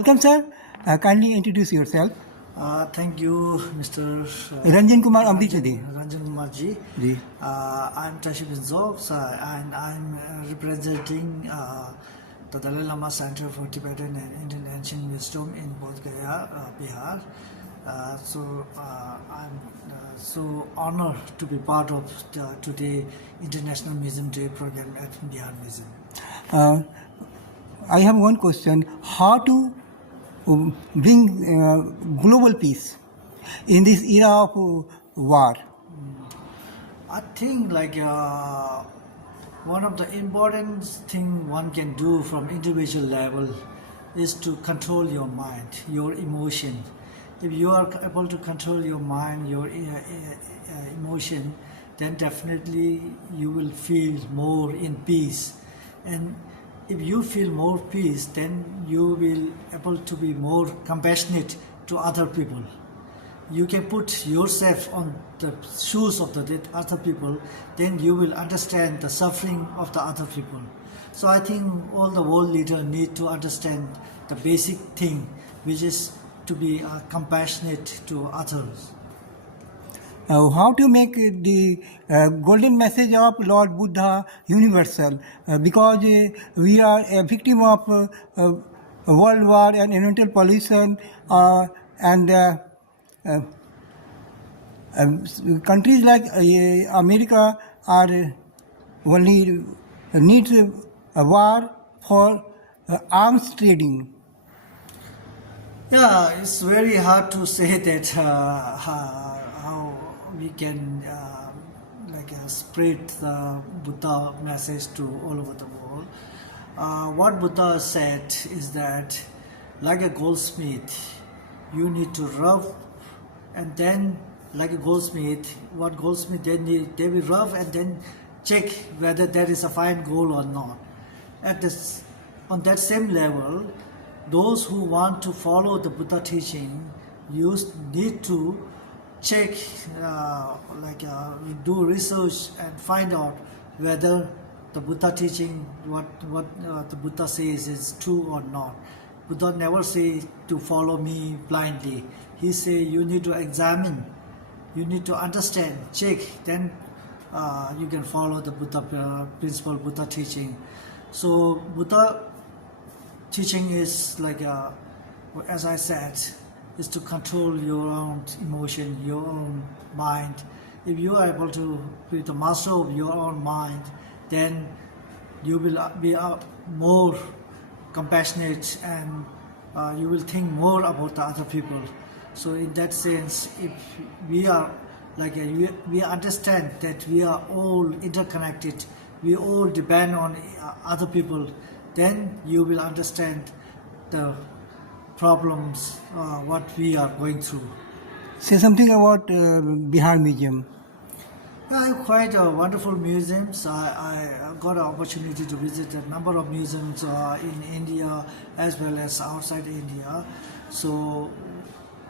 Welcome, sir. Kindly introduce yourself. Thank you, Mr. Ranjan Kumar Amrichadi. Ranjan Kumarji. Ji. I'm TASHI PHUN TSOK, and I'm representing the Dalai Lama Center for Tibetan and Indian Ancient Wisdom in Bodh Gaya, Bihar. I'm so honored to be part of today International Museum Day program at Bihar Museum. I have one question. How to bring global peace in this era of war? I think one of the important thing one can do from individual level is to control your mind, your emotion. If you are able to control your mind, your emotion, then definitely you will feel more in peace. And if you feel more peace, then you will able to be more compassionate to other people. You can put yourself on the shoes of the other people, then you will understand the suffering of the other people. So I think all the world leaders need to understand the basic thing, which is to be compassionate to others. How to make the golden message of Lord Buddha universal? Because we are a victim of world war and environmental pollution, and countries like America are only needs a war for arms trading. Yeah, it's very hard to say that how we can spread the Buddha message to all over the world. What Buddha said is that, like a goldsmith, you need to rub, and then like a goldsmith, what goldsmith they will rub and then check whether there is a fine gold or not. On that same level, those who want to follow the Buddha teaching, you need to check, do research and find out whether the Buddha teaching, what the Buddha says is true or not. Buddha never say to follow me blindly. He say you need to examine, you need to understand, check, then you can follow the Buddha principle, Buddha teaching. So Buddha teaching is as I said, is to control your own emotion, your own mind. If you are able to be the master of your own mind, then you will be more compassionate, and you will think more about the other people. So in that sense, if we are we understand that we are all interconnected, we all depend on other people, then you will understand the problems what we are going through. Say something about Bihar Museum. Yeah, quite a wonderful museums. I got an opportunity to visit a number of museums in India as well as outside India. So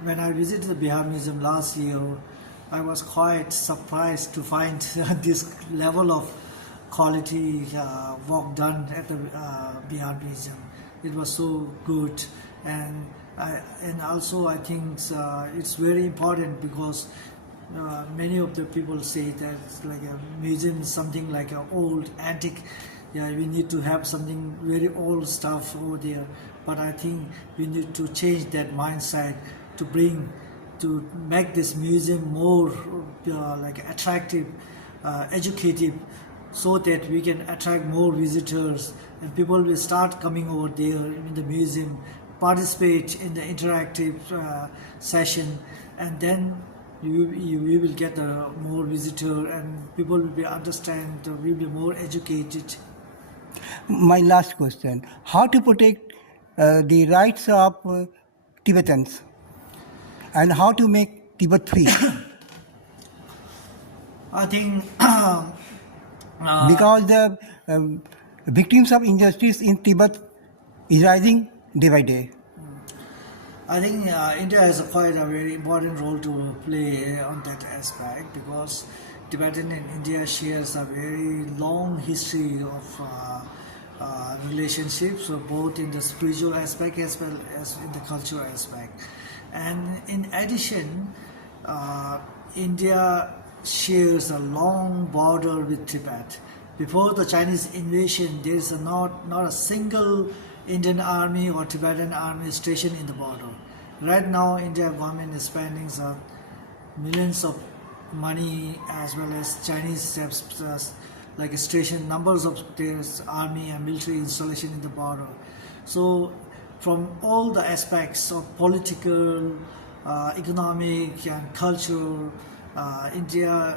when I visited the Bihar Museum last year, I was quite surprised to find this level of quality work done at the Bihar Museum. It was so good, and also I think it's very important because many of the people say that a museum is something like an old antique. Yeah, we need to have something very old stuff over there. But I think we need to change that mindset to make this museum more attractive, educative, so that we can attract more visitors and people will start coming over there in the museum, participate in the interactive session, and then we will get more visitor and people will be understand, will be more educated. My last question: how to protect the rights of Tibetans, and how to make Tibet free? I think because the victims of injustice in Tibet is rising day by day. I think India has quite a very important role to play on that aspect, because Tibetan and India shares a very long history of relationships, so both in the spiritual aspect as well as in the cultural aspect. And in addition, India shares a long border with Tibet. Before the Chinese invasion, there is not a single Indian army or Tibetan army stationed in the border. Right now, India government is spending some millions of money, as well as Chinese have like station numbers of their army and military installation in the border. So from all the aspects of political, economic and cultural, India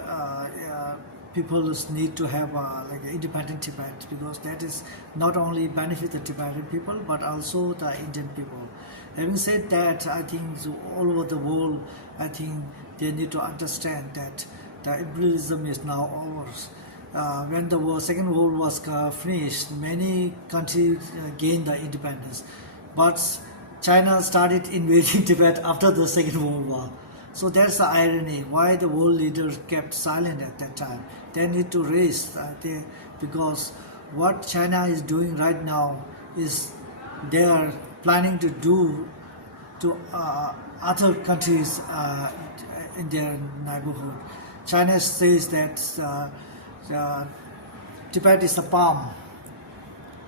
people need to have like independent Tibet, because that is not only benefit the Tibetan people but also the Indian people. Having said that, I think all over the world, I think they need to understand that the imperialism is now over. When the Second World War was finished, many countries gained the independence, but China started invading Tibet after the Second World War. So that's the irony why the world leaders kept silent at that time. They need to raise because what China is doing right now is they are planning to do to other countries in their neighborhood. China says that Tibet is a palm.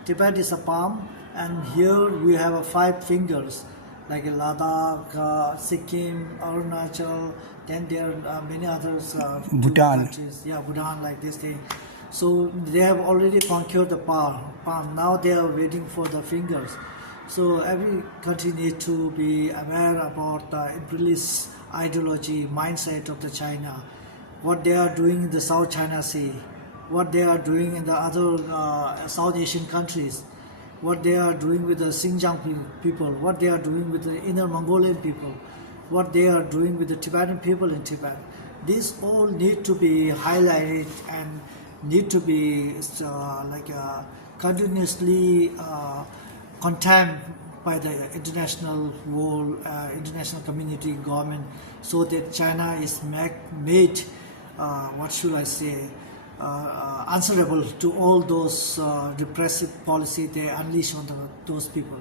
Tibet is a palm, and here we have 5 fingers, like Ladakh, Sikkim, Arunachal, then there are many others. Bhutan. Countries. Yeah, Bhutan, like this thing. So they have already conquered the palm. Now they are waiting for the fingers. So every country needs to be aware about the imperialist ideology, mindset of the China, what they are doing in the South China Sea, what they are doing in the other South Asian countries, what they are doing with the Xinjiang people, what they are doing with the Inner Mongolian people, what they are doing with the Tibetan people in Tibet. These all need to be highlighted and need to be continuously condemned by the international world, international community, government, so that China is made, what should I say, answerable to all those repressive policy they unleash on those people.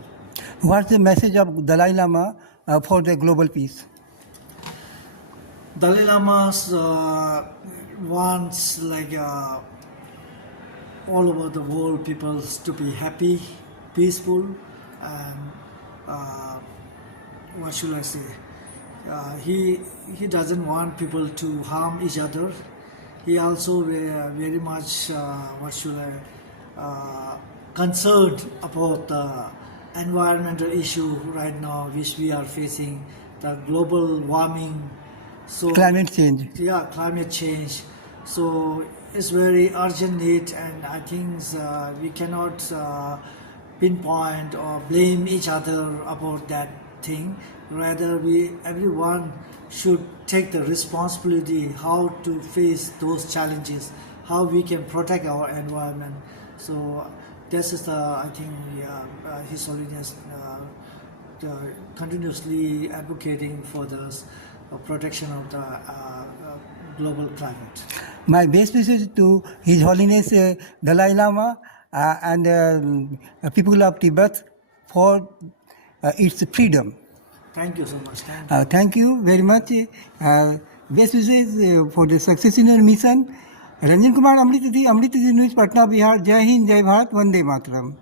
What's the message of Dalai Lama for the global peace? Dalai Lama wants all over the world people to be happy, peaceful, and what should I say? He doesn't want people to harm each other. He also very much concerned about the environmental issue right now, which we are facing, the global warming. So Climate change. Yeah, climate change. So it's very urgent need, and I think we cannot pinpoint or blame each other about that thing. Rather, everyone should take the responsibility how to face those challenges, how we can protect our environment. So this is I think His Holiness continuously advocating for the protection of the global climate. My best wishes to His Holiness Dalai Lama and people of Tibet for its freedom. Thank you so much. Thank you very much. Best wishes for the success in your mission. Ranjan Kumar Amrit News, Patna, Bihar. Jai Hind, Jai Bharat, Vande Mataram.